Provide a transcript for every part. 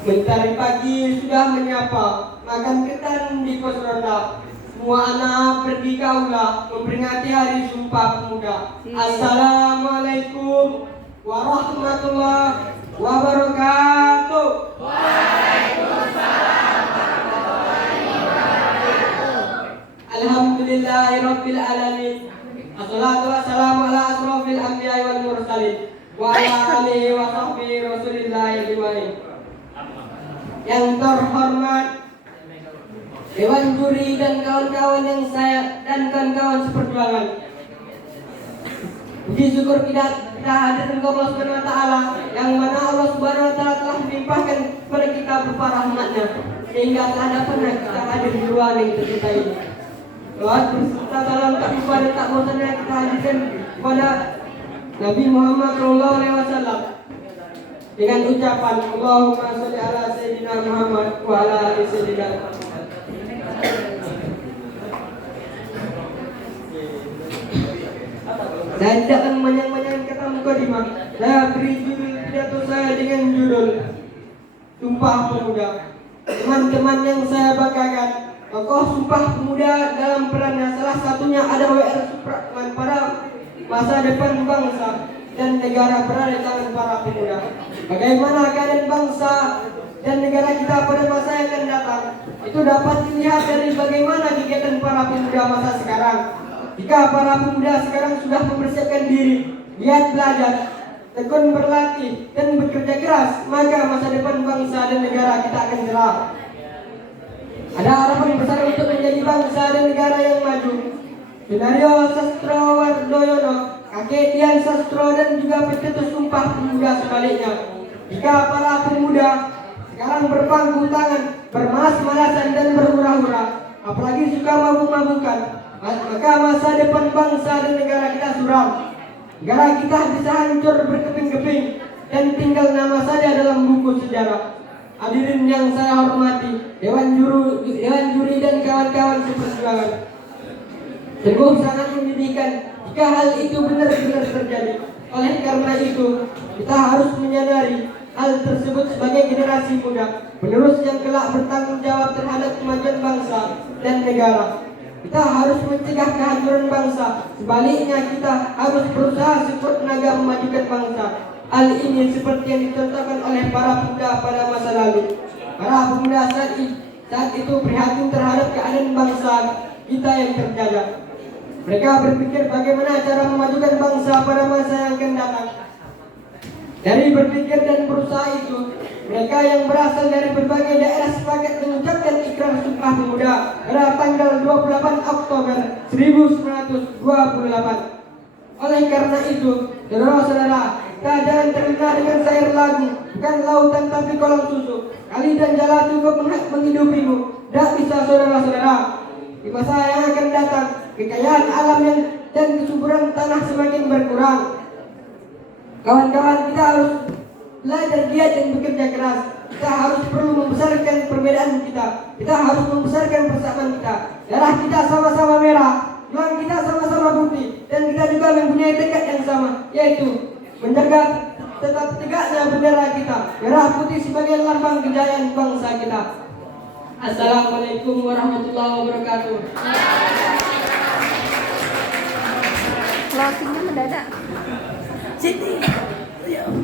Mentari pagi sudah menyapa, makan ketan di pos ronda. Semua anak pergi kaula memperingati hari Sumpah Pemuda. Assalamualaikum warahmatullahi wabarakatuh. Alhamdulillahirabbil alamin. Assalatu wassalamu ala asrofil anbiya'i wal mursalin wa ala alihi wa sahbihi rasulillahi ajmain. Yang terhormat Dewan Juri dan kawan-kawan yang saya dan kawan-kawan seperjuangan. Puji syukur kita hadir kepada Allah Subhanahu wa taala yang mana Allah Subhanahu wa taala telah melimpahkan kepada kita berupa rahmat-Nya sehingga tak ada pernah kita hadir di ruang yang tercinta ini. Lewat berserta salam tak lupa dan tak bosan yang kita hadirkan kepada Nabi Muhammad SAW dengan ucapan Allahumma sholli ala sayyidina Muhammad wa ala ali sayyidina Muhammad. Saya tidak akan menyang-menyang kata mukadimah. Saya beri judul pidato saya dengan judul Sumpah Pemuda. Teman-teman yang saya banggakan, tokoh Sumpah Pemuda dalam perannya salah satunya ada W.R. Supratman pada masa depan bangsa dan negara berada di tangan para pemuda. Bagaimana keadaan bangsa dan negara kita pada masa yang akan datang itu dapat dilihat dari bagaimana kegiatan para pemuda masa sekarang. Jika para pemuda sekarang sudah mempersiapkan diri, giat belajar, tekun berlatih dan bekerja keras, maka masa depan bangsa dan negara kita akan cerah. Ada harapan besar untuk menjadi bangsa dan negara yang maju. Sunario Sastrowardoyono, kakek Dian Sastro dan juga pencetus Sumpah Pemuda sebaliknya. Jika para pemuda sekarang berpangku tangan, bermalas-malasan dan berhura-hura, apalagi suka mabuk-mabukan, maka masa depan bangsa dan negara kita suram. Negara kita bisa hancur berkeping-keping dan tinggal nama saja dalam buku sejarah. Hadirin yang saya hormati, Dewan Juri dan kawan-kawan seperjuangan. Sungguh sangat menyedihkan jika hal itu benar-benar terjadi. Oleh karena itu, kita harus menyadari hal tersebut sebagai generasi muda, penerus yang kelak bertanggung jawab terhadap kemajuan bangsa dan negara. Kita harus mencegah kehancuran bangsa. Sebaliknya kita harus berusaha sekuat tenaga memajukan bangsa. Hal ini seperti yang dicontohkan oleh para pemuda pada masa lalu. Para pemuda saat itu prihatin terhadap keadaan bangsa kita yang terjajah. Mereka berpikir bagaimana cara memajukan bangsa pada masa yang akan datang. Dari berpikir dan berusaha itu, mereka yang berasal dari berbagai daerah sepakat mengucapkan ikrar Sumpah Pemuda pada tanggal 28 Oktober 1928. Oleh karena itu, saudara-saudara, kita jangan terlena dengan syair lagu, bukan lautan tapi kolam susu. Kali dan jala cukup menghidupimu. Tidak bisa, saudara-saudara. Di masa yang akan datang, kekayaan alam dan kesuburan tanah semakin berkurang. Kawan-kawan, kita harus belajar giat dan bekerja keras. Kita harus perlu membesarkan perbedaan kita. Kita harus membesarkan persamaan kita. Darah kita sama-sama merah, tulang kita sama-sama putih, dan kita juga mempunyai tekad yang sama, yaitu menjaga tetap tegaknya bendera kita, merah putih sebagai lambang kejayaan bangsa kita. Assalamualaikum warahmatullahi wabarakatuh. Closingnya mendadak. Sini.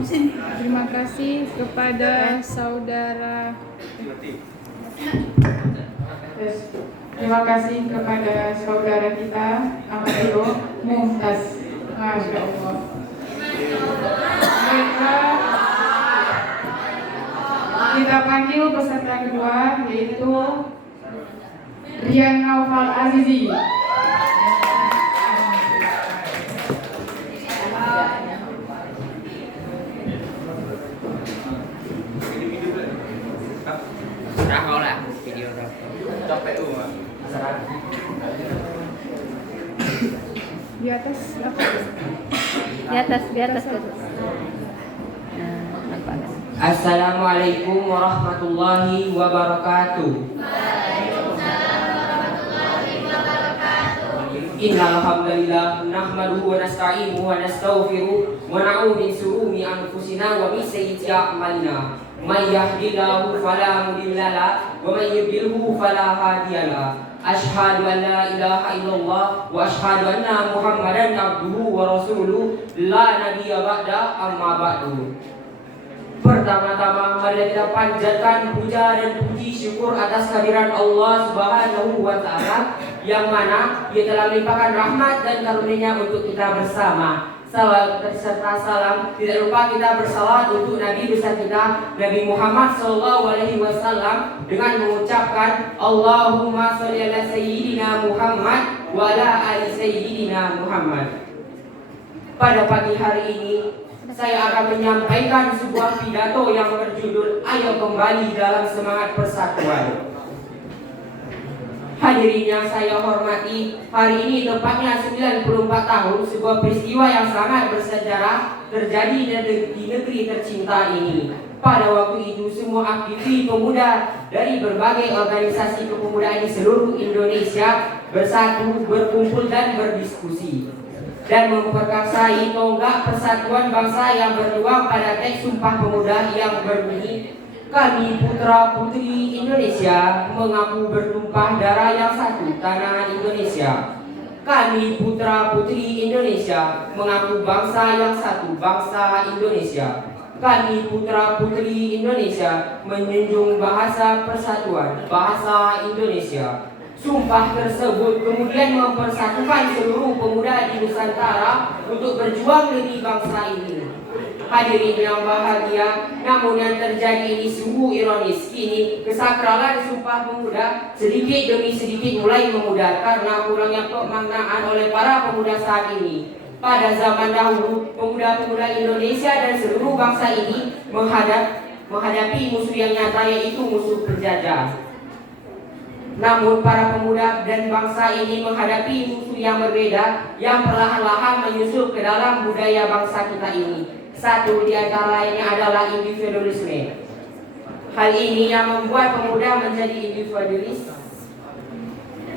Sini. Terima kasih kepada saudara. Terima kasih kepada saudara kita Amadeo Mumtaz. Masya Allah. Kita panggil peserta kedua, yaitu Rian Naufal Azizi. Di atas apa? Di atas. Assalamualaikum warahmatullahi wabarakatuh. Innal hamdalillah nahmaduhu wa nasta'inuhu wa nastaghfiruh wa na'udzu min shururi anfusina wa min sayyiati a'malina. may yahdihillahu fala mudilla lahu wa may yudlilhu fala hadiya lahu. Asyhadu an la ilaha illallah wa asyhadu anna Muhammadan abduhu wa rasuluh la nabiyya ba'da amma ba'du. Pertama-tama mari kita panjatkan puja dan puji syukur atas kehadiran Allah Subhanahu wa taala yang mana Dia telah melimpahkan rahmat dan karunia-Nya untuk kita bersama. Salawat serta salam tidak lupa kita bersalawat untuk Nabi besar kita Nabi Muhammad SAW dengan mengucapkan Allahumma sholli ala sayyidina Muhammad wa ala ali sayyidina Muhammad. Pada pagi hari ini saya akan menyampaikan sebuah pidato yang berjudul Ayo Kembali Dalam Semangat Persatuan. Hadirin yang saya hormati, hari ini tepatnya 94 tahun sebuah peristiwa yang sangat bersejarah terjadi di negeri tercinta ini. Pada waktu itu semua aktivis pemuda dari berbagai organisasi kepemudaan di seluruh Indonesia bersatu, berkumpul dan berdiskusi dan memperkasai tonggak persatuan bangsa yang berjuang pada teks Sumpah Pemuda yang berbunyi, kami putra putri Indonesia mengaku bertumpah darah yang satu tanah Indonesia. Kami putra putri Indonesia mengaku bangsa yang satu bangsa Indonesia. Kami putra putri Indonesia menjunjung bahasa persatuan bahasa Indonesia. Sumpah tersebut kemudian mempersatukan seluruh pemuda di Nusantara untuk berjuang demi bangsa ini. Hadirin yang bahagia, namun yang terjadi ini sungguh ironis. Kini kesakralan Sumpah Pemuda sedikit demi sedikit mulai memudar karena kurangnya pemaknaan oleh para pemuda saat ini. Pada zaman dahulu, pemuda-pemuda Indonesia dan seluruh bangsa ini menghadapi musuh yang nyata, yaitu musuh penjajah. Namun para pemuda dan bangsa ini menghadapi musuh yang berbeda yang perlahan-lahan menyusup ke dalam budaya bangsa kita ini. Satu di antara lainnya adalah individualisme. Hal ini yang membuat pemuda menjadi individualis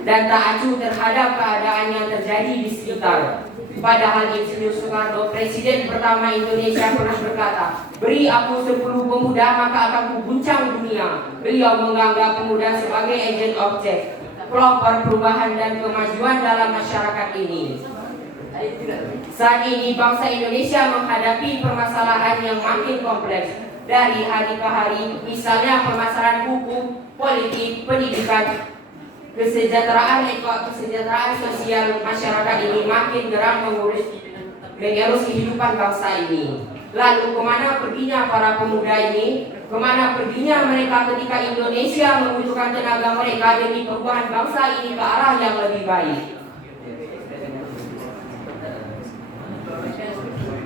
dan tak acuh terhadap keadaan yang terjadi di sekitar. Padahal Insinyur Soekarno, Presiden pertama Indonesia, pernah berkata, beri aku 10 pemuda maka akan kuguncang dunia. Beliau menganggap pemuda sebagai agent of change, pelopor perubahan dan kemajuan dalam masyarakat ini. Saat ini bangsa Indonesia menghadapi permasalahan yang makin kompleks dari hari ke hari, misalnya permasalahan hukum, politik, pendidikan, kesejahteraan sosial masyarakat ini makin geram mengerus kehidupan bangsa ini. Lalu kemana perginya para pemuda ini? Kemana perginya mereka ketika Indonesia membutuhkan tenaga mereka demi perubahan bangsa ini ke arah yang lebih baik?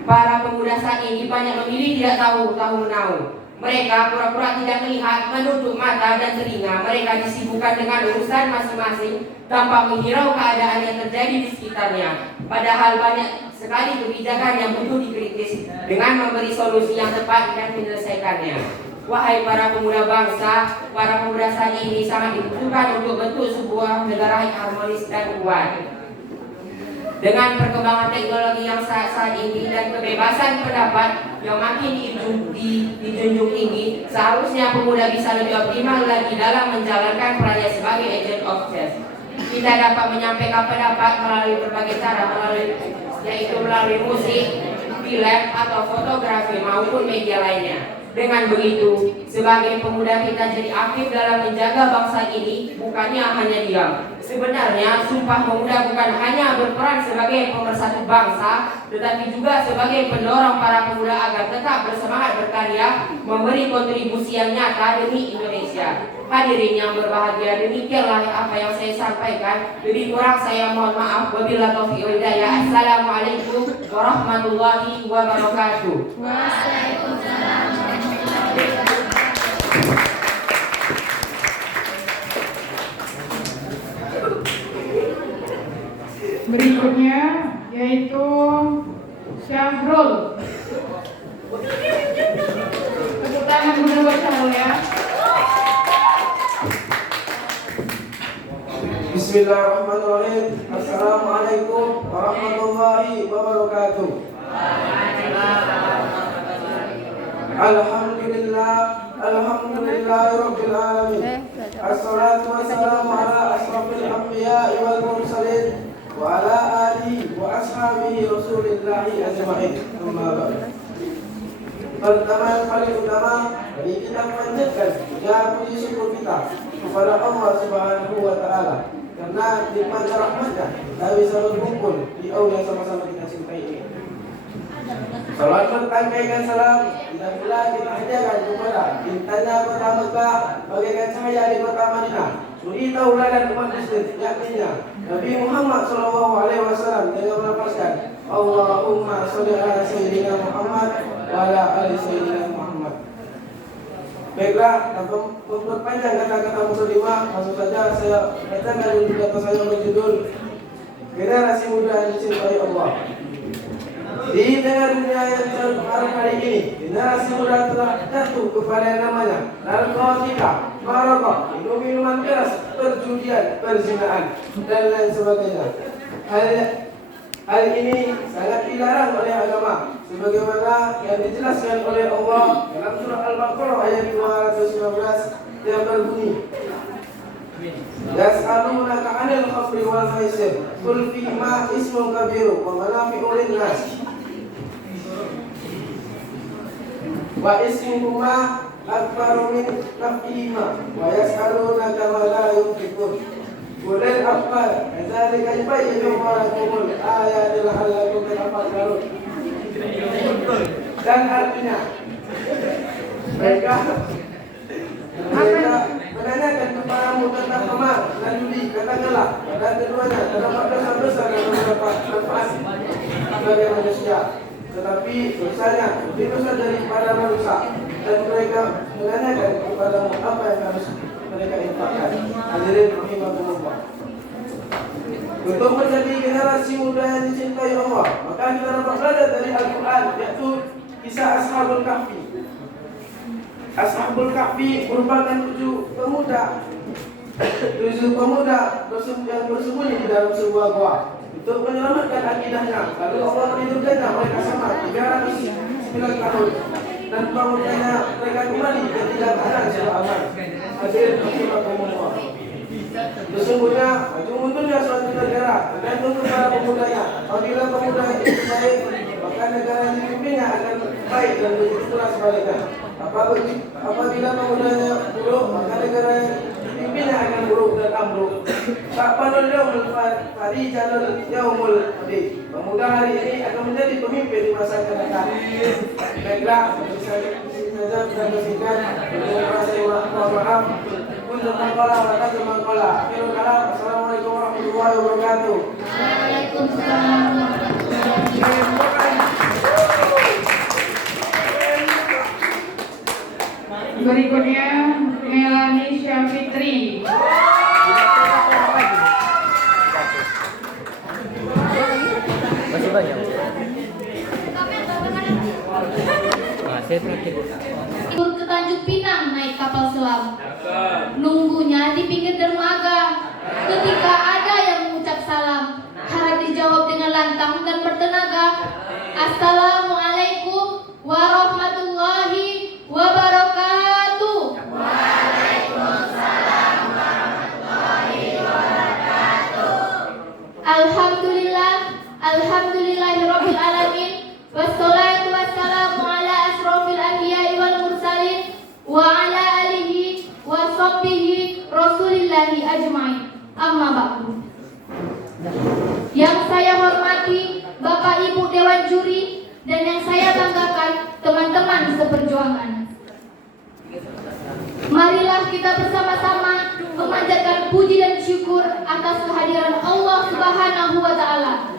Para pemuda saat ini banyak memilih tidak tahu menahu. Mereka pura-pura tidak melihat, menutup mata dan telinga. Mereka disibukkan dengan urusan masing-masing tanpa menghirau keadaan yang terjadi di sekitarnya. Padahal banyak sekali kebijakan yang butuh dikritis dengan memberi solusi yang tepat dan menyelesaikannya. Wahai para pemuda bangsa, para pemuda saat ini sangat dibutuhkan untuk bentuk sebuah negara yang harmonis dan kuat. Dengan perkembangan teknologi yang saat ini dan kebebasan pendapat yang makin dijunjung tinggi, seharusnya pemuda bisa lebih optimal lagi dalam menjalankan perannya sebagai agent of change. Kita dapat menyampaikan pendapat melalui berbagai cara, yaitu melalui musik, film, atau fotografi maupun media lainnya. Dengan begitu, sebagai pemuda kita jadi aktif dalam menjaga bangsa ini, bukannya hanya diam. Sebenarnya, Sumpah Pemuda bukan hanya berperan sebagai pemersatu bangsa, tetapi juga sebagai pendorong para pemuda agar tetap bersemangat berkarya, memberi kontribusi yang nyata demi Indonesia. Hadirin yang berbahagia, demikianlah apa yang saya sampaikan. Lebih kurang saya mohon maaf. Wabillahi taufiq wal hidayah. Assalamualaikum warahmatullahi wabarakatuh. Waalaikumsalam. Berikutnya yaitu Syahrul. Tepuk tangan dulu buat Syahrul ya. Bismillahirrahmanirrahim. Assalamualaikum warahmatullahi wabarakatuh. Alhamdulillah Alhamdulillahirabbil alamin. Assalatu wassalamu ala asrofil anbiya'i wal mursalin wa ala alihi wa ashabihi rasulillahi ajma'in. Amma ba'du. Pertama yang paling utama, mari kita panjatkan puja puji syukur kita kepada Allah Subhanahu wa taala karena nikmat rahmatnya kita bisa berkumpul di aula yang sama-sama kita cintai ini. Salam bertangkaikan salam tidak pula kita hadiahkan kepada bintangnya kota Mekah bagaikan cahaya di kota Madinah, suri tauladan umat muslim yakninya Nabi Muhammad SAW dengan melafazkan Allahumma sholli ala sayyidina Muhammad wa ala ali sayyidina Muhammad. Baiklah, tanpa memperpanjang kata-kata mukadimah, langsung saja saya bacakan dulu kata saya berjudul Generasi Muda yang Dicintai Allah. Di tengah dunia yang terbaru hari ini, generasi muda telah jatuh kepada yang namanya narkotika, merokok, minum-minuman keras, perjudian, perzinaan, dan lain sebagainya. Hal ini sangat dilarang oleh agama, sebagaimana yang dijelaskan oleh Allah dalam surah Al-Baqarah ayat 219 yang berbunyi Yas'alunaka 'anil khamri wal maisir qul fihima ismun kabiru wa manafi'u lin-nas wa ismuhuma akbaru min naf'ihima wa yas'alunaka ma la yunfiqun qulil afqal kadzalika yubayyinu lakumul ayati la'allakum tatafakkarun. Dan artinya mereka menanyakan kepadamu tentang khamar dan judi, katakanlah dan keduanya terdapat dosa-dosa dan beberapa manfaat sebagai manusia, tetapi dosanya lebih besar daripada manusia. Dan mereka menanyakan kepadamu apa yang harus mereka infakkan. Hadirin rahimakumullah. Untuk menjadi generasi muda yang dicintai Allah, maka kita dapat belajar dari Al-Quran, yaitu kisah Ashabul Kahfi. Ashabul Kahfi merupakan tujuh pemuda yang bersembunyi di dalam sebuah gua untuk menyelamatkan akidahnya. Lalu Allah menidurkannya mereka sama 309 tahun dan bangunnya mereka kembali ke tidak tahanan sebuah aman. Hadirin rahimakumullah. Sesungguhnya maju mundurnya suatu negara tergantung kepada pemudanya. Apabila pemuda itu baik, maka negara yang dipimpinnya akan baik, dan begitu pula sebaliknya. Apabila pemudanya buruk, maka negara yang dipimpinnya akan buruk dan ambruk. Ta'panul yaumul fari jalul yaumul hadid. Pemuda hari ini akan menjadi pemimpin di masa akan datang. Baiklah, saja kita bersihkan. Terima maaf. Assalamualaikum warahmatullahi wabarakatuh. Waalaikumsalam warahmatullahi wabarakatuh. Berikutnya Melani Syafitri. Masih banyak. Masih terakhir. Tidur ke Tanjung Pinang naik kapal selam. Nunggunya di pinggir dermaga. Ketika ada yang mengucap salam, harap dijawab dengan lantang dan bertenaga. Assalamualaikum warahmatullahi wabarakatuh. Waalaikumsalam warahmatullahi wabarakatuh. Alhamdulillahirabbil alamin. Wassalatu wassalamu ala asrofil anbiya'i wal mursalin wa ala alihi wa sahbihi rasulillahi ajma'in. Amma ba'du. Yang saya hormati Bapak Ibu Dewan Juri dan yang saya banggakan teman-teman seperjuangan. Marilah kita bersama-sama memanjatkan puji dan syukur atas kehadiran Allah Subhanahu wa taala.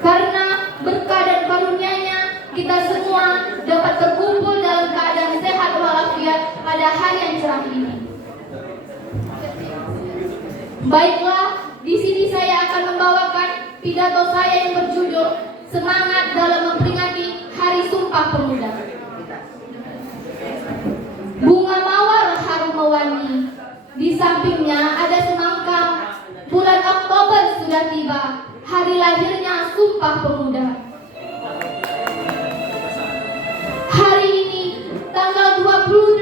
Karena berkah dan karunia-Nya kita semua dapat berkumpul dalam keadaan sehat walafiat pada hari yang cerah ini. Baiklah, di sini saya akan membawakan pidato saya yang berjudul Semangat dalam memperingati Hari Sumpah Pemuda. Bunga mawar harum mewangi, di sampingnya ada semangka. Bulan Oktober sudah tiba, hari lahirnya Sumpah Pemuda. Hari ini, tanggal 20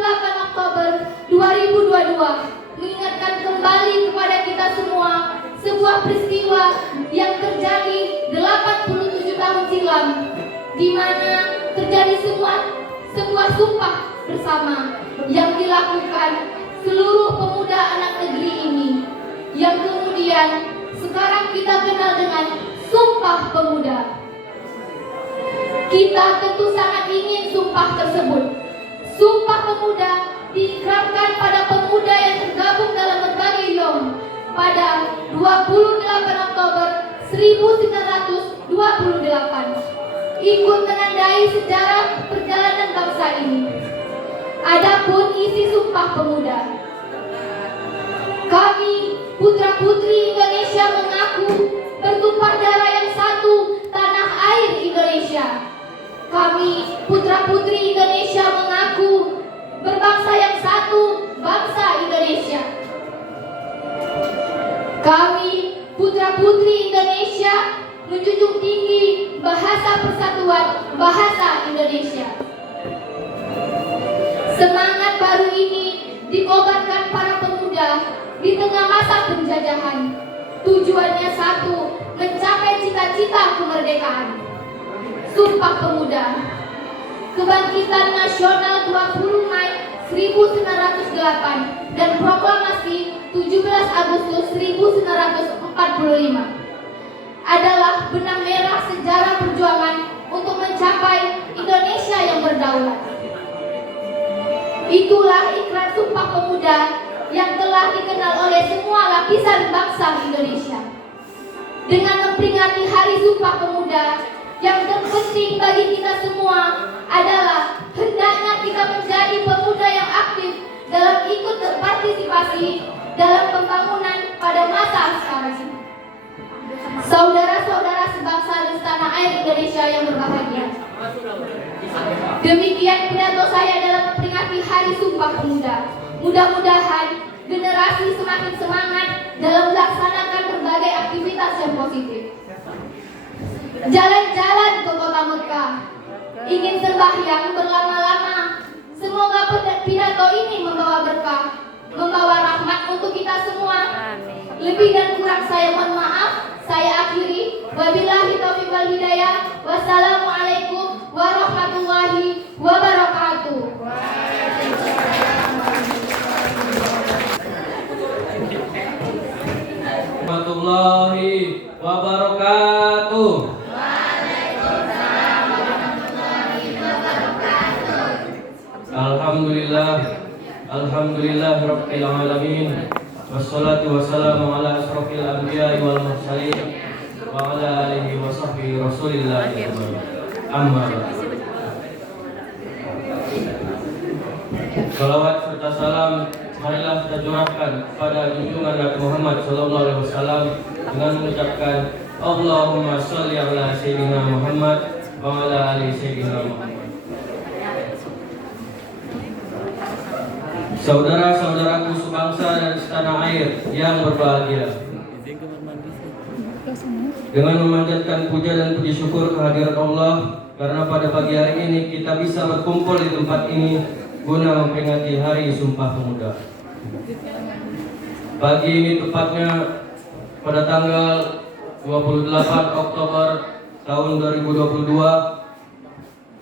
di mana terjadi sebuah sumpah bersama yang dilakukan seluruh pemuda anak negeri ini, yang kemudian sekarang kita kenal dengan Sumpah Pemuda. Kita tentu sangat ingin sumpah tersebut. Sumpah Pemuda diikrarkan pada pemuda yang tergabung dalam berbagai YOM pada 28 Oktober 1928, ikut menandai sejarah perjalanan bangsa ini. Adapun isi Sumpah Pemuda, kami putra-putri Indonesia mengaku bertumpah darah yang satu, tanah air Indonesia. Kami putra-putri Indonesia mengaku berbangsa yang satu, bangsa Indonesia. Kami putra-putri Indonesia menjunjung tinggi bahasa persatuan, bahasa Indonesia. Semangat baru ini dikobarkan para pemuda di tengah masa penjajahan. Tujuannya satu, mencapai cita-cita kemerdekaan. Sumpah Pemuda, Kebangkitan Nasional 20 Mai 1908 dan Proklamasi 17 Agustus 1945 adalah benang merah sejarah perjuangan untuk mencapai Indonesia yang berdaulat. Itulah ikrar Sumpah Pemuda yang telah dikenal oleh semua lapisan bangsa Indonesia. Dengan memperingati Hari Sumpah Pemuda, yang terpenting bagi kita semua adalah hendaknya kita menjadi pemuda yang aktif dalam ikut berpartisipasi dalam pembangunan pada masa sekarang ini. Saudara-saudara sebangsa dan setanah air Indonesia yang berbahagia, demikian pidato saya dalam memperingati Hari Sumpah Pemuda. Mudah-mudahan generasi semakin semangat dalam melaksanakan berbagai aktivitas yang positif. Jalan-jalan ke kota Mekah, ingin sembahyang berlama-lama. Semoga pidato ini membawa berkah, membawa rahmat untuk kita semua. Lebih dan kurang saya mohon maaf. Saya akhiri. Wabillahi taufiq wal hidayah. Wassalamualaikum warahmatullahi wabarakatuh. Warahmatullahi wabarakatuh. Alhamdulillah rabbil alamin. Wassalatu wassalamu ala asrofil anbiya wal mursalin wa ala alihi wa sahbihi rasulillah amma ba'd. Salawat serta salam marilah kita curahkan pada junjungan Nabi Muhammad sallallahu alaihi wasallam dengan mengucapkan Allahumma shalli ala sayyidina Muhammad wa ala ali sayyidina Muhammad. Saudara-saudaraku sebangsa dan setanah air yang berbahagia, dengan memanjatkan puja dan puji syukur kehadirat Allah karena pada pagi hari ini kita bisa berkumpul di tempat ini guna memperingati Hari Sumpah Pemuda. Pagi ini tepatnya pada tanggal 28 Oktober tahun 2022,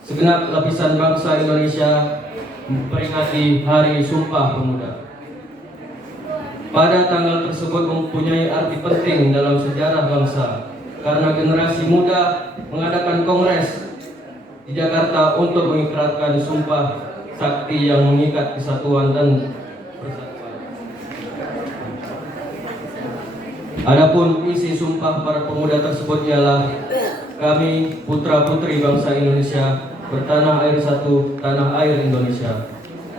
segenap lapisan bangsa Indonesia memperingati Hari Sumpah Pemuda. Pada tanggal tersebut mempunyai arti penting dalam sejarah bangsa karena generasi muda mengadakan kongres di Jakarta untuk mengikrarkan sumpah sakti yang mengikat kesatuan dan persatuan. Adapun isi sumpah para pemuda tersebut ialah kami putra-putri bangsa Indonesia bertanah air satu, tanah air Indonesia.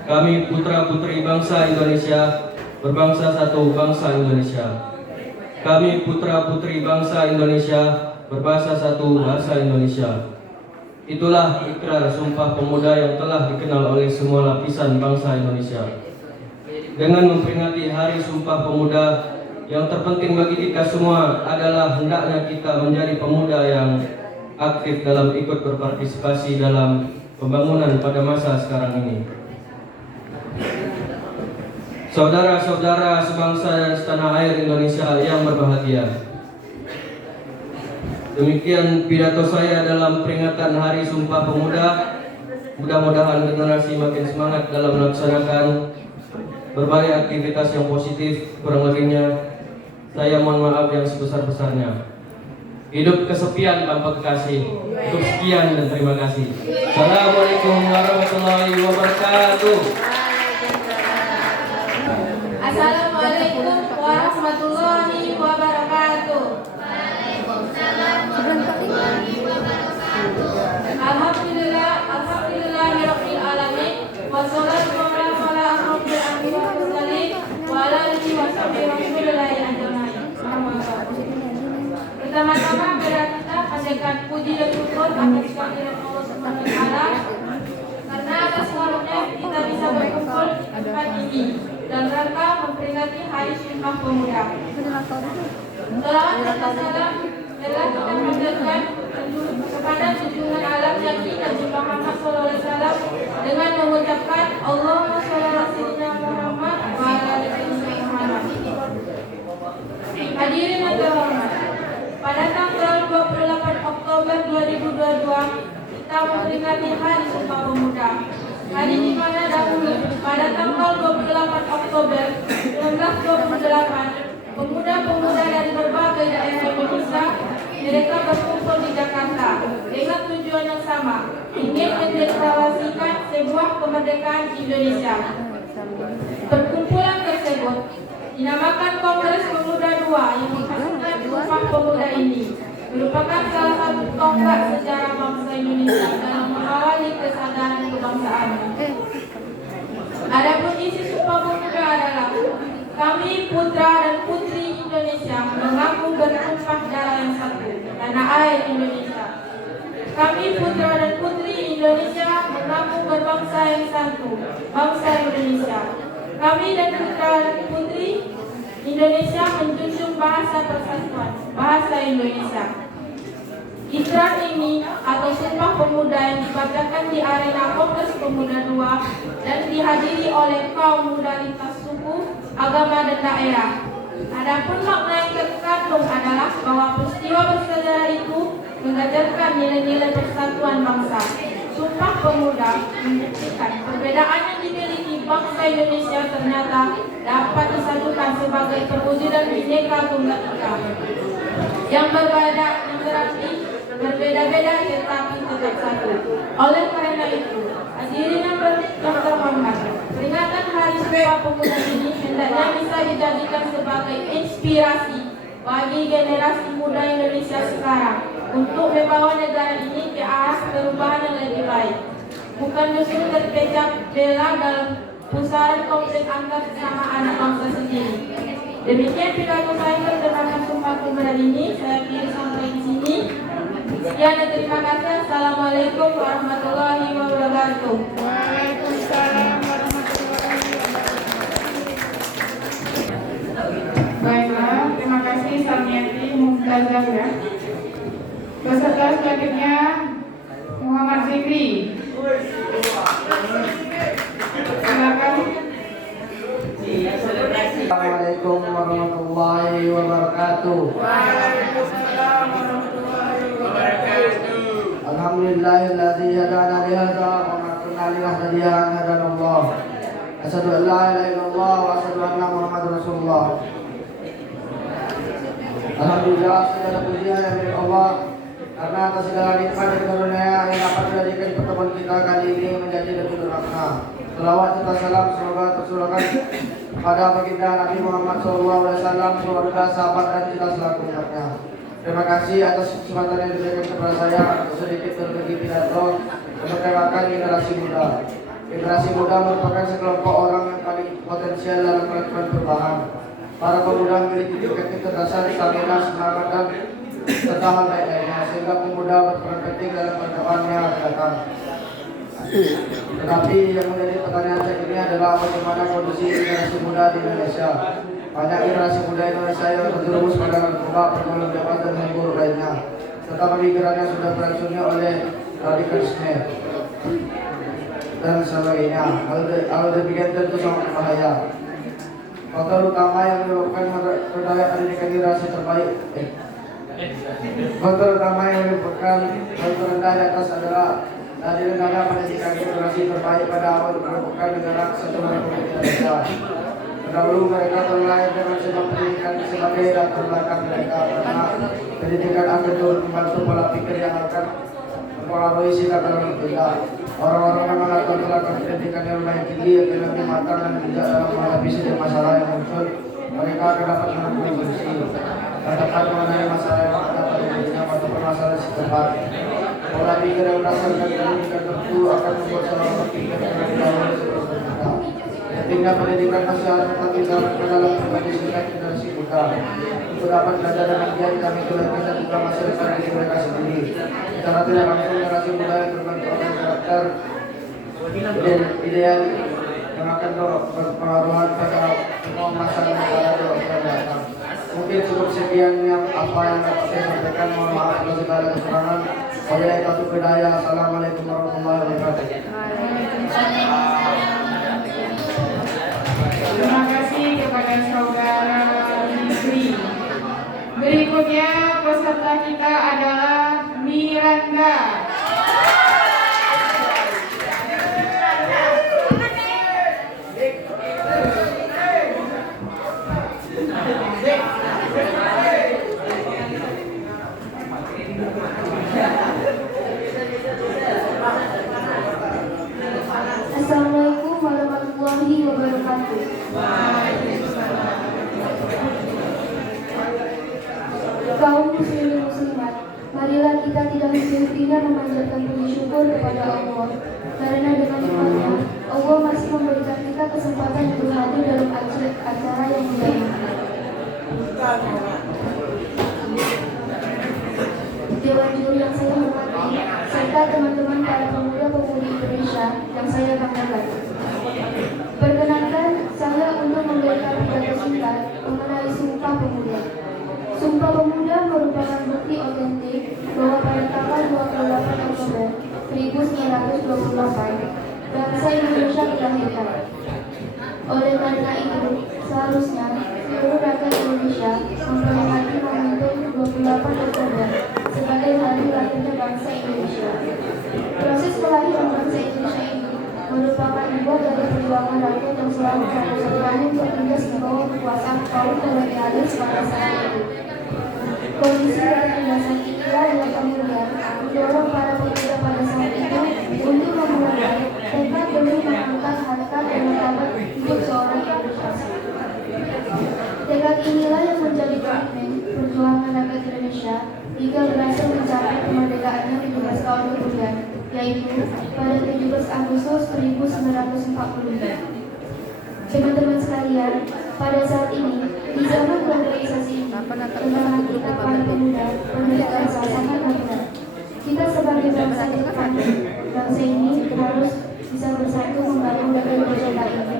Kami putra-putri bangsa Indonesia, berbangsa satu, bangsa Indonesia. Kami putra-putri bangsa Indonesia, berbahasa satu, bahasa Indonesia. Itulah ikrar Sumpah Pemuda yang telah dikenal oleh semua lapisan bangsa Indonesia. Dengan memperingati Hari Sumpah Pemuda, yang terpenting bagi kita semua adalah hendaknya kita menjadi pemuda yang aktif dalam ikut berpartisipasi dalam pembangunan pada masa sekarang ini. Saudara-saudara sebangsa dan setanah air Indonesia yang berbahagia, Demikian pidato saya dalam peringatan Hari Sumpah Pemuda. Mudah-mudahan generasi makin semangat dalam melaksanakan berbagai aktivitas yang positif. Kurang lebihnya saya mohon maaf yang sebesar-besarnya. Hidup kesepian tanpa kekasih. Hidup sekian dan terima kasih. Assalamualaikum warahmatullahi wabarakatuh. Assalamualaikum warahmatullahi wabarakatuh. Alhamdulillahirabbil alamin. Wassalatu wassalamu ala asyrofil anbiya'i wal mursalin wa ala alihi washabihi rasulillahi ajmain. Pertama-tama kita panjatkan puji dan syukur atas kehadiran Allah Subhanahu wa taala karena atas karunia kita bisa berkumpul di tempat ini dalam rangka memperingati Hari Sumpah Pemuda. Salawat serta salam telah kita panjatkan kepada junjungan alam Nabi Muhammad SAW dengan mengucapkan Allahumma sholli ala sayyidina Muhammad wa ala ali sayyidina Muhammad. Hadirin yang terhormat, pada tanggal 28 Oktober 2022 kita memperingati Hari Sumpah Pemuda. Hari di mana dahulu pada tanggal 28 Oktober 1928 pemuda-pemuda dari berbagai daerah Indonesia mereka berkumpul di Jakarta dengan tujuan yang sama, ingin mendeklarasikan sebuah kemerdekaan Indonesia. Perkumpulan tersebut dinamakan Kongres Pemuda II yang menghasilkan Sumpah Pemuda ini merupakan salah satu tonggak sejarah bangsa Indonesia dalam mengawali kesadaran kebangsaan. Adapun isi Sumpah Pemuda adalah kami putra dan putri Indonesia mengaku bersumpah darah yang satu, tanah air Indonesia. Kami putra dan putri Indonesia mengaku berbangsa yang satu, bangsa Indonesia. Kami dan putra dan putri Indonesia menjunjung bahasa persatuan, bahasa Indonesia. Ikrar ini atau Sumpah Pemuda yang dibacakan di arena Kongres Pemuda II dan dihadiri oleh kaum muda lintas suku, agama dan daerah. Adapun makna yang terkandung adalah bahwa peristiwa bersejarah itu mengajarkan nilai-nilai persatuan bangsa. Sumpah Pemuda membuktikan perbedaan yang dimiliki bangsa Indonesia ternyata dapat disatukan sebagai perwujudan Bhinneka Tunggal Ika. Yang berbeda yang berarti berbeda-beda tetapi tetap satu. Oleh karena itu, hadirin yang terhormat, peringatan Hari Sumpah Pemuda ini hendaknya bisa dijadikan sebagai inspirasi bagi generasi muda Indonesia sekarang untuk membawa negara ini ke arah perubahan yang lebih baik, bukan justru terpecah belah dalam pusaran konflik antar sesama anak bangsa sendiri. Demikian pidato saya tentang Sumpah Pemuda ini. Saya kira sampai di sini. Sekian dan terima kasih. Assalamualaikum warahmatullahi wabarakatuh. Waalaikumsalam warahmatullahi wabarakatuh. Baiklah, terima kasih Samiati Mumtazah ya. Peserta selanjutnya Muhammad Zikri. Silakan. Assalamualaikum warahmatullahi wabarakatuh. Waalaikumsalam warahmatullahi wabarakatuh. Alhamdulillahilladzi hadana li hadza wa ma kunna linahtadiya an hadana Allah. Asyhadu an la ilaha illallah wa asyhadu anna Muhammadar Rasulullah. Alhamdulillah, segala pujian yang milik Allah karena atas segala nikmat dan karunia yang dapat menjadikan pertemuan kita kali ini menjadi lebih bermakna. Selawat serta salam semoga tercurahkan pada baginda Nabi Muhammad SAW, keluarga, sahabat dan kita selaku umatnya. Terima kasih atas kesempatan yang diberikan kepada saya untuk sedikit berbagi pidato memperkenalkan generasi muda. Generasi muda merupakan sekelompok orang yang paling potensial dalam melakukan perubahan. Para pemuda memiliki tingkat kecerdasan, stamina, semangat dan serta hal lainnya, sehingga pemuda berperan penting dalam perkembangan yang akan datang. Tetapi yang menjadi pertanyaan saat ini adalah bagaimana kondisi generasi muda di Indonesia. Banyak generasi muda Indonesia yang terjerumus pada narkoba, pergaulan bebas dan hal buruk lainnya, serta pemikirannya sudah beracuni oleh radikalisme dan sebagainya. Hal demikian tentu sangat berbahaya. Faktor utama yang menyebabkan rendah pendidikan generasi terbaik Foto utama yang merupakan foto rendah di atas adalah dari negara pendidikan generasi terbaik pada awal merupakan negara kesatuan Republik Indonesia. Terdahulu mereka terlahir dengan sebab pendidikan sebagai latar belakang mereka karena pendidikan akan turut membantu pola pikir yang akan mempengaruhi sikap dalam berbeda. Orang-orang yang melakukan belakang pendidikan yang lebih tinggi akan lebih matang dan bijak dalam menghadapi setiap masalah yang muncul. Mereka akan dapat menempuh solusi dan dapat mengenai masalah yang ada pada dirinya atau permasalahan setempat. Pola pikir yang berdasarkan pendidikan tentu akan membuat seorang berpikir dengan jauh sebelum berkata. Pentingnya pendidikan masih harus tetap dijalankan dalam berbagai sifat generasi muda. Untuk dapat belajar dengan giat kami tularkan dan juga masa depan diri mereka sendiri. Secara tidak langsung generasi muda yang berbentuk oleh karakter ideal yang akan berpengaruhan pada semua masalah negara yang akan datang. Mungkin cukup sekian yang apa yang dapat saya sampaikan. Mohon maaf atas segala kekurangan. Wabillahi taufiq wal hidayah. Assalamualaikum warahmatullahi wabarakatuh. Terima kasih kepada saudara Yusri. Berikutnya peserta kita adalah Miranda. Assalamualaikum warahmatullahi wabarakatuh. Kaum muslimin muslimat, marilah kita tidak henti-hentinya memanjatkan puji syukur kepada Allah, karena dengan nikmatnya Allah masih memberikan kita kesempatan untuk hadir dalam acara yang mulia ini. Dewan juri yang saya hormati, serta teman-teman para pemuda-pemudi Indonesia yang saya banggakan. Perkenankan saya untuk memberikan pidato singkat mengenai Sumpah Pemuda. Sumpah Pemuda merupakan bukti otentik bahwa pada tanggal 28 Oktober 1928 bangsa Indonesia dilahirkan. Oleh karena itu, seharusnya seluruh rakyat Indonesia memperingati momentum 28 Oktober sebagai hari lahirnya bangsa Indonesia. Proses kelahiran bangsa Indonesia ini merupakan buah dari perjuangan rakyat yang selalu berusaha untuk tertindas di bawah kekuasaan kaum kolonialis pada saat itu. Kondisi dan tindasan inilah yang kemudian mendorong para pemuda pada saat itu untuk memulai tekad demi mengangkat harkat dan martabat hidup seorang Indonesia. Tekad inilah yang menjadi komitmen perjuangan rakyat Indonesia hingga berhasil mencapai kemerdekaannya 17 tahun kemudian, yaitu pada 17 Agustus 1945. Teman-teman sekalian, pada saat ini, di zaman globalisasi ini, tantangan kita para pemuda menjadi sangat berat. Kita sebagai bangsa yang terpadu, bangsa ini harus bisa bersatu membangun negeri tercinta ini.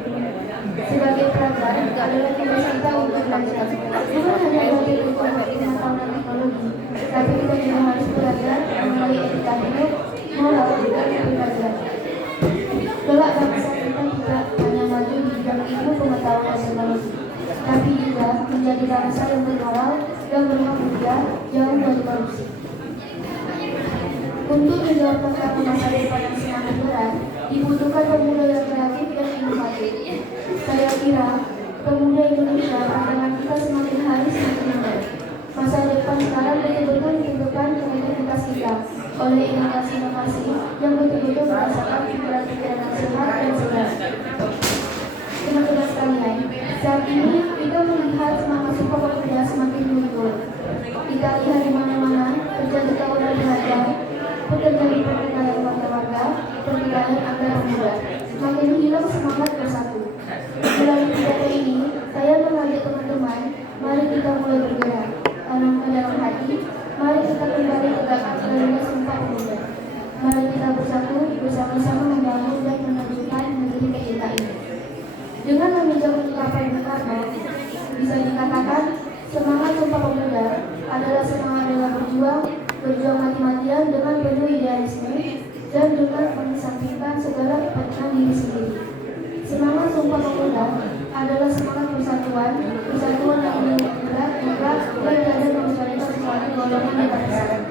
Sebagai pelajar, adalah tugas kita untuk belajar, bukan hanya belajar untuk pengetahuan teknologi, tapi kita juga harus belajar mengenai etika hidup, moral, dan kepribadian. Kelak bangsa kita tidak hanya maju di bidang ilmu pengetahuan dan teknologi, tapi juga menjadi bangsa yang bermoral dan bermulia jauh dari korupsi. Untuk menjawab tantangan masa depan yang semakin berat, dibutuhkan pemuda yang kreatif dan inovatif. Saya kira pemuda Indonesia pandangan kita semakin hari semakin membaik. Masa depan sekarang betul-betul ditentukan kreativitas kita oleh inovasi-inovasi yang betul-betul berdasarkan pikiran-pikiran yang sehat dan segar. Teman-teman sekalian, saat ini kita melihat semangat Sumpah Pemuda semakin muncul. Kita lihat di mana-mana terjadi tawuran beragam, terjadi pertengkaran warga-warga, pertikaian antar pemuda. Semakin hilang semangat bersatu. Melalui pidato ini, saya mengajak teman-teman, mari kita mulai bergerak. Tanamkan dalam hati, mari kita kembali tegakkan nilai Sumpah Pemuda. Mari kita bersatu bersama-sama membangun dan menunjukkan negeri kita ini. Dengan meminjam ungkapan Bung Karno, bisa dikatakan semangat Sumpah Pemuda adalah semangat rela berjuang mati-matian dengan penuh idealisme dan dengan mengesampingkan segala kepentingan diri sendiri. Semangat Sumpah Pemuda adalah semangat persatuan yang berat, mutlak, dan tiada membicarakan sesuatu golongan yang tersesat.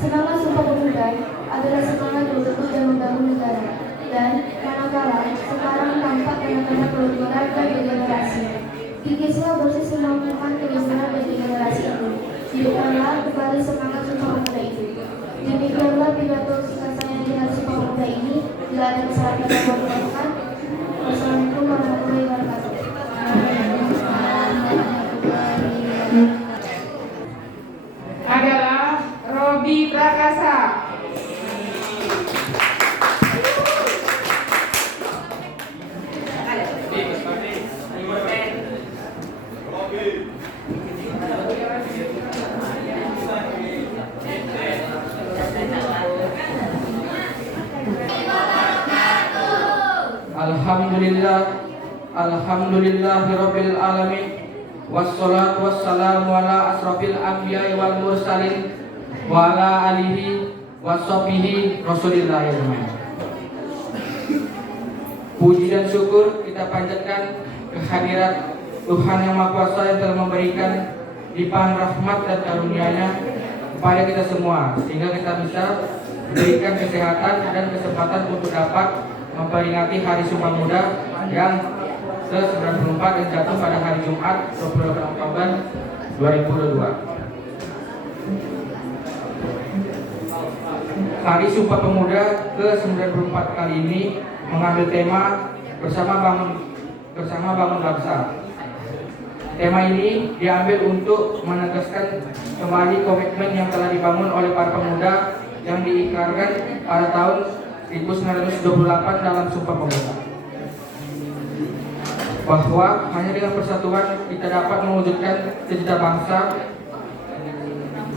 Semangat Sumpah Pemuda adalah semangat untuk terus dan membangun negara. Dan manakala sekarang tampak tanda-tanda perubahan dari generasi, gigitlah bersih melakukan kebenaran dari generasi itu. Hidupkanlah kembali semangat Sumpah Pemuda itu. Demikianlah pidato singkat saya di hari Sumpah Pemuda ini. Bila ada kesalahan kata mohon dimaafkan. Wassalamualaikum warahmatullahi wabarakatuh. Adalah Robi Prakasa. Alhamdulillahirabbil alamin. Wassalatu wassalamu ala asrofil anbiya'i wal mursalin wa ala alihi washabihi rasulillahir rahman. Puji dan syukur kita panjatkan kehadirat Tuhan yang Maha Kuasa yang telah memberikan limpahan rahmat dan karunia-Nya kepada kita semua, sehingga kita bisa diberikan kesehatan dan kesempatan untuk dapat memperingati Hari Sumpah Pemuda yang ke-94 yang jatuh pada hari Jumat 28 Oktober 2022. Hari Sumpah Pemuda ke-94 kali ini mengambil tema bersama bangun bangsa. Tema ini diambil untuk menegaskan kembali komitmen yang telah dibangun oleh para pemuda yang diikrarkan pada tahun 1928 dalam Sumpah Pemuda, bahwa hanya dengan persatuan kita dapat mewujudkan cita-cita bangsa.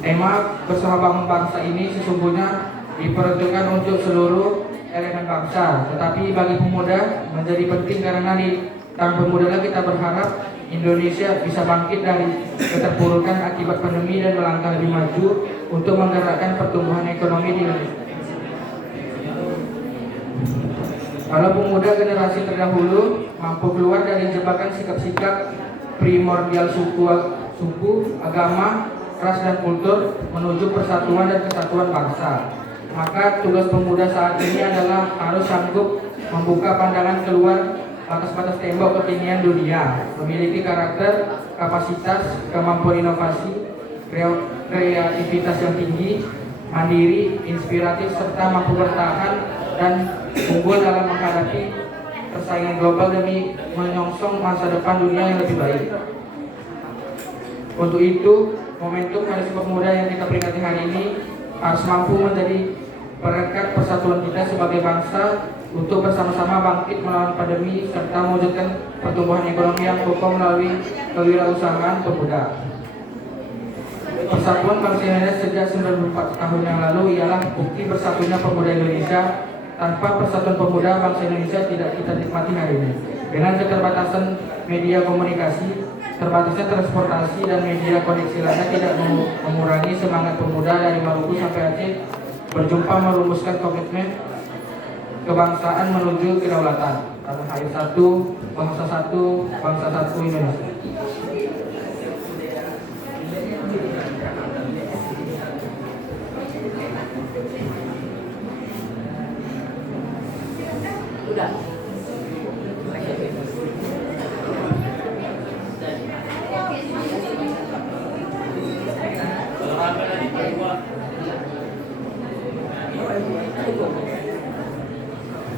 Tema bersama bangun bangsa ini sesungguhnya diperuntukkan untuk seluruh elemen bangsa, tetapi bagi pemuda menjadi penting karena di tahun pemuda kita berharap Indonesia bisa bangkit dari keterpurukan akibat pandemi dan melangkah lebih maju untuk menggerakkan pertumbuhan ekonomi di Indonesia. Kalau pemuda generasi terdahulu mampu keluar dari jebakan sikap-sikap primordial suku, agama, ras dan kultur menuju persatuan dan kesatuan bangsa, maka tugas pemuda saat ini adalah harus sanggup membuka pandangan keluar batas-batas tembok ketinggian dunia, memiliki karakter, kapasitas, kemampuan inovasi, kreativitas yang tinggi, mandiri, inspiratif, serta mampu bertahan dan unggul dalam menghadapi persaingan global demi menyongsong masa depan dunia yang lebih baik. Untuk itu, momentum Hari Sumpah Pemuda yang kita peringati hari ini harus mampu menjadi perekat persatuan kita sebagai bangsa untuk bersama-sama bangkit melawan pandemi serta mewujudkan pertumbuhan ekonomi yang kokoh melalui kewirausahaan pemuda. Persatuan bangsa Indonesia sejak 94 tahun yang lalu ialah bukti bersatunya pemuda Indonesia. Tanpa persatuan pemuda, bangsa Indonesia tidak kita nikmati hari ini. Dengan keterbatasan media komunikasi, terbatasnya transportasi dan media koneksi lainnya tidak mengurangi semangat pemuda dari Maluku sampai Aceh berjumpa merumuskan komitmen kebangsaan menuju kedaulatan. Tanah air satu, bangsa satu Indonesia.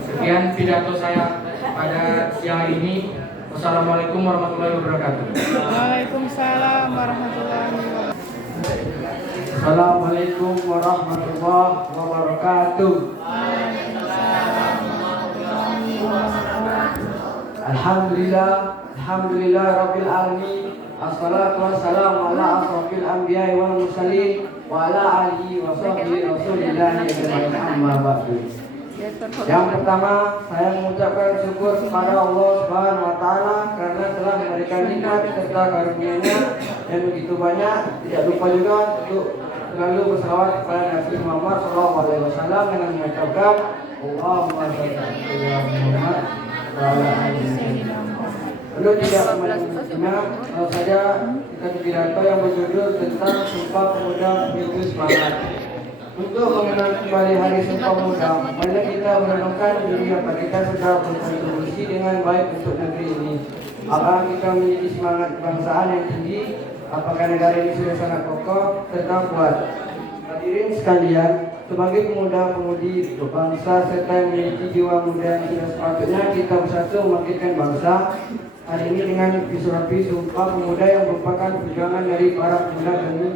Sekian pidato saya pada siang hari ini. Wassalamualaikum warahmatullahi wabarakatuh. Waalaikumsalam warahmatullahi wabarakatuh. Assalamualaikum warahmatullahi wabarakatuh. Alhamdulillah rabbil alamin. Assalatu wassalamu ala asrofil anbiya'i wal mursalin wa ala alihi wa sahbihi rasulillahi ajma'in, amma ba'du. Yang pertama, saya mengucapkan syukur kepada Allah Subhanahu wa taala karena telah memberikan nikmat serta karunia-Nya yang begitu banyak. Tidak lupa juga untuk selalu berselawat kepada Nabi Muhammad SAW dengan mengucapkan Allahumma shalli ala Muhammad wa ala ali Muhammad. Lalu tidak menyimak saja kita pidato yang berjudul tentang Sumpah Pemuda Pintu Semangat. Untuk mengenal kembali Hari Sumpah Pemuda, mari kita merenungkan diri apa kita sudah berkontribusi dengan baik untuk negeri ini. Apakah kita memiliki semangat kebangsaan yang tinggi? Apakah negara ini sudah sangat kokoh serta kuat? Hadirin sekalian, sebagai pemuda-pemudi bangsa serta yang memiliki jiwa muda yang sudah sepatutnya kita bersatu membangkitkan bangsa, hari ini dengan disurapi Sumpah Pemuda yang merupakan perjuangan dari para pemuda demi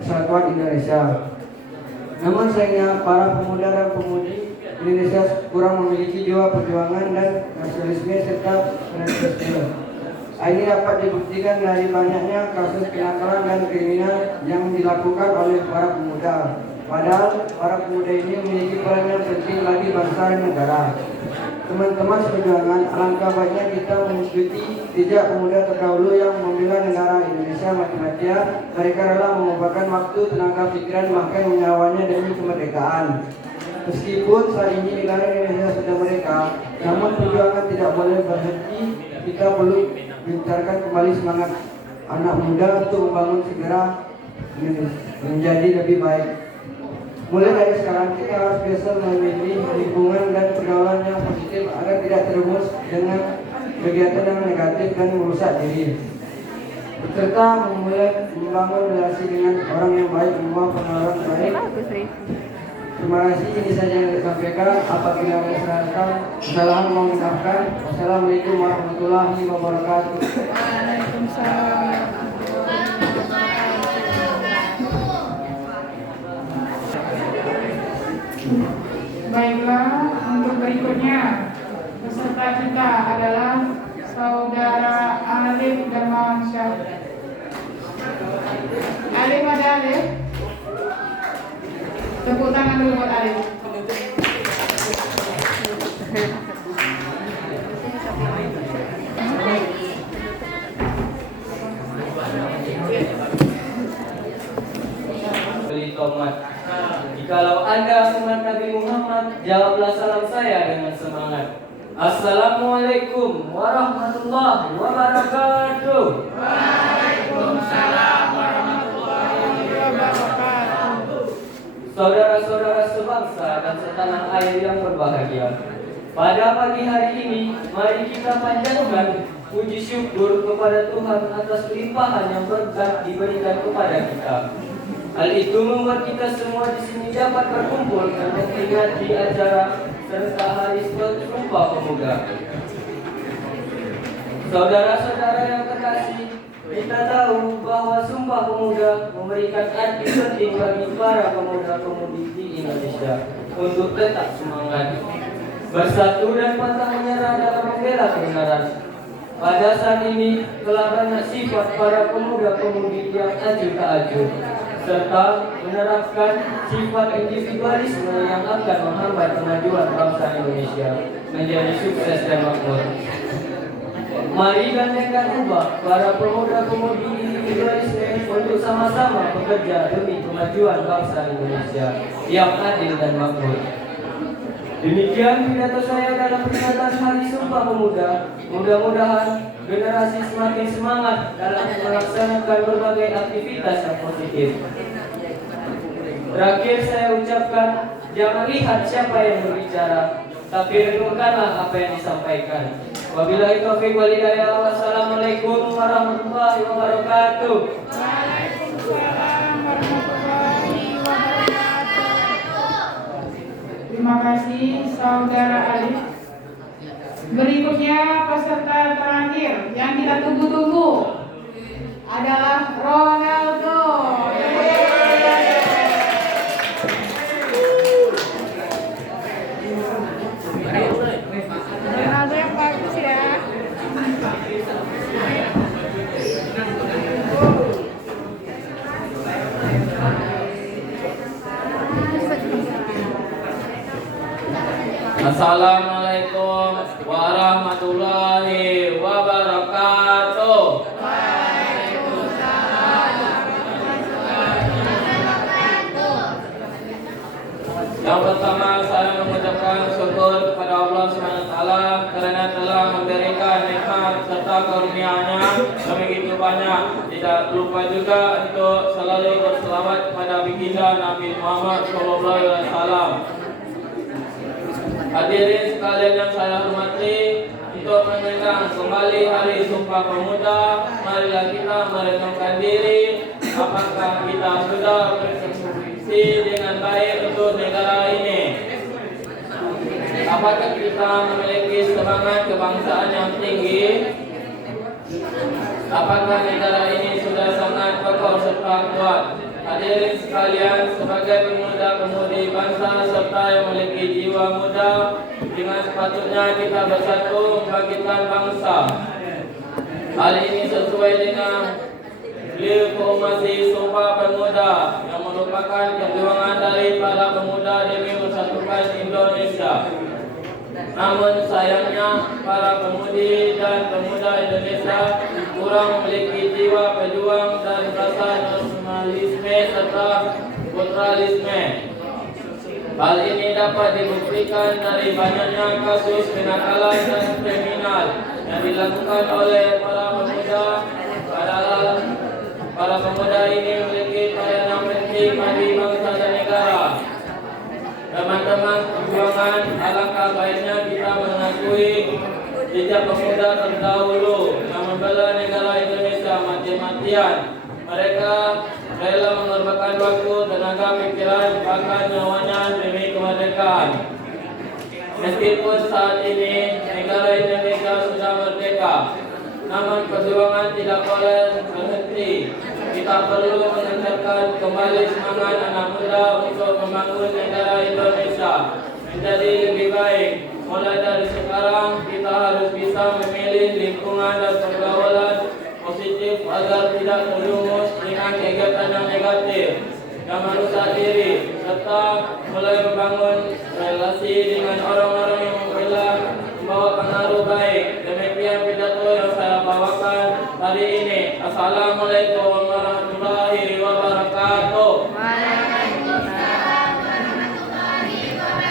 kesatuan Indonesia. Namun sayangnya para pemuda dan pemudi Indonesia kurang memiliki jiwa perjuangan dan nasionalisme serta nasionalisme. Ini dapat dibuktikan dari banyaknya kasus kenakalan dan kriminal yang dilakukan oleh para pemuda. Padahal para pemuda ini memiliki peran yang penting bagi bangsa dan negara. Teman-teman seperjuangan, alangkah baiknya kita mengikuti jejak pemuda terdahulu yang membela negara Indonesia mati-matian. Mereka rela mengorbankan waktu, tenaga pikiran, bahkan nyawanya demi kemerdekaan. Meskipun saat ini negara Indonesia sudah merdeka, namun perjuangan tidak boleh berhenti. Kita perlu mengencarkan kembali semangat anak muda untuk membangun segera menjadi lebih baik. Mulai dari sekarang kita harus biasa memilih lingkungan dan pergaulan yang positif agar tidak terjerumus dengan kegiatan yang negatif dan merusak diri. Serta memulai membangun relasi dengan orang yang baik, membawa pengaruh baik. Terima kasih, ini saja yang saya sampaikan. Apabila ada kesalahan mohon dimaafkan. Wassalamualaikum warahmatullahi wabarakatuh. Baiklah, untuk berikutnya peserta kita adalah Saudara Alif Darmawan Syah. Alif ada Alif? Tepuk tangan dulu buat Alif. Beli tomat. Jikalau Anda umat Nabi Muhammad, jawablah salam saya dengan semangat. Assalamualaikum warahmatullahi wabarakatuh. Waalaikumsalam warahmatullahi wabarakatuh. Saudara-saudara sebangsa dan setanah air yang berbahagia, pada pagi hari ini, mari kita panjatkan puji syukur kepada Tuhan atas limpahan yang berkat diberikan kepada kita. Hal itu membuat kita semua di sini dapat berkumpul dan memperingati acara serta Hari Sumpah Pemuda. Saudara-saudara yang terkasih, kita tahu bahwa Sumpah Pemuda memberikan arti penting bagi para pemuda-pemudi di Indonesia untuk tetap semangat, bersatu dan pantang menyerah dalam membela kebenaran. Pada saat ini telah banyak sifat para pemuda-pemudi yang acuh tak acuh, serta menerapkan sifat individualisme yang akan menghambat kemajuan bangsa Indonesia menjadi sukses dan makmur. Mari gandengkan ubah para pemuda-pemudi individualisme untuk sama-sama bekerja demi kemajuan bangsa Indonesia yang adil dan makmur. Demikian pidato saya dalam peringatan Hari Sumpah Pemuda. Mudah-mudahan generasi semakin semangat dalam melaksanakan berbagai aktivitas yang positif. Terakhir saya ucapkan, jangan lihat siapa yang berbicara, tapi renungkanlah apa yang disampaikan. Wabillahi taufiq wal hidayah. Wassalamualaikum warahmatullahi wabarakatuh. Waalaikumsalam warahmatullahi wabarakatuh. Terima kasih Saudara Alif. Berikutnya peserta terakhir yang kita tunggu-tunggu adalah Ronaldo. Ronaldo yang bagus ya. Assalamualaikum warahmatullahi wabarakatuh. Yang pertama saya mengucapkan syukur kepada Allah SWT karena telah memberikan nikmat serta karunia-Nya yang begitu banyak. Tidak lupa juga untuk selalu berselawat kepada baginda Nabi Muhammad SAW. Hadirin sekalian yang saya hormati, untuk mengenang kembali Hari Sumpah Pemuda, marilah kita merenungkan diri apakah kita sudah berkontribusi dengan baik untuk negara ini. Apakah kita memiliki semangat kebangsaan yang tinggi? Apakah negara ini sudah sangat kokoh serta kuat? Hadirin sekalian, sebagai pemuda-pemudi bangsa serta yang memiliki jiwa muda, dengan sepatutnya kita bersatu membangkitkan bangsa. Hal ini sesuai dengan Proklamasi Sumpah Pemuda yang merupakan perjuangan dari para pemuda demi mempersatukan Indonesia. Namun sayangnya para pemudi dan pemuda Indonesia kurang memiliki jiwa pejuang dan rasa nasionalisme serta pluralisme. Hal ini dapat dibuktikan dari banyaknya kasus kenakalan dan kriminal yang dilakukan oleh para pemuda, padahal para pemuda ini memiliki peran yang penting bagi bangsa dan negara. Teman-teman perjuangan, alangkah baiknya kita mengakui jejak pemuda terdahulu yang membela negara Indonesia mati-matian. Mereka rela mengorbankan waktu, tenaga, pikiran, bahkan nyawanya demi kemerdekaan. Meskipun saat ini negara Indonesia sudah merdeka, namun perjuangan tidak boleh berhenti. Kita perlu meningkatkan kembali semangat anak muda untuk membangun negara Indonesia menjadi lebih baik. Mulai dari sekarang kita harus bisa memilih lingkungan dan pergaulan positif agar tidak terjumus dengan kegiatan yang negatif yang merusak diri, serta mulai membangun relasi dengan orang-orang yang membawa pengaruh baik. Demikian pidato yang saya bawakan hari ini. Assalamualaikum warahmatullahi wabarakatuh.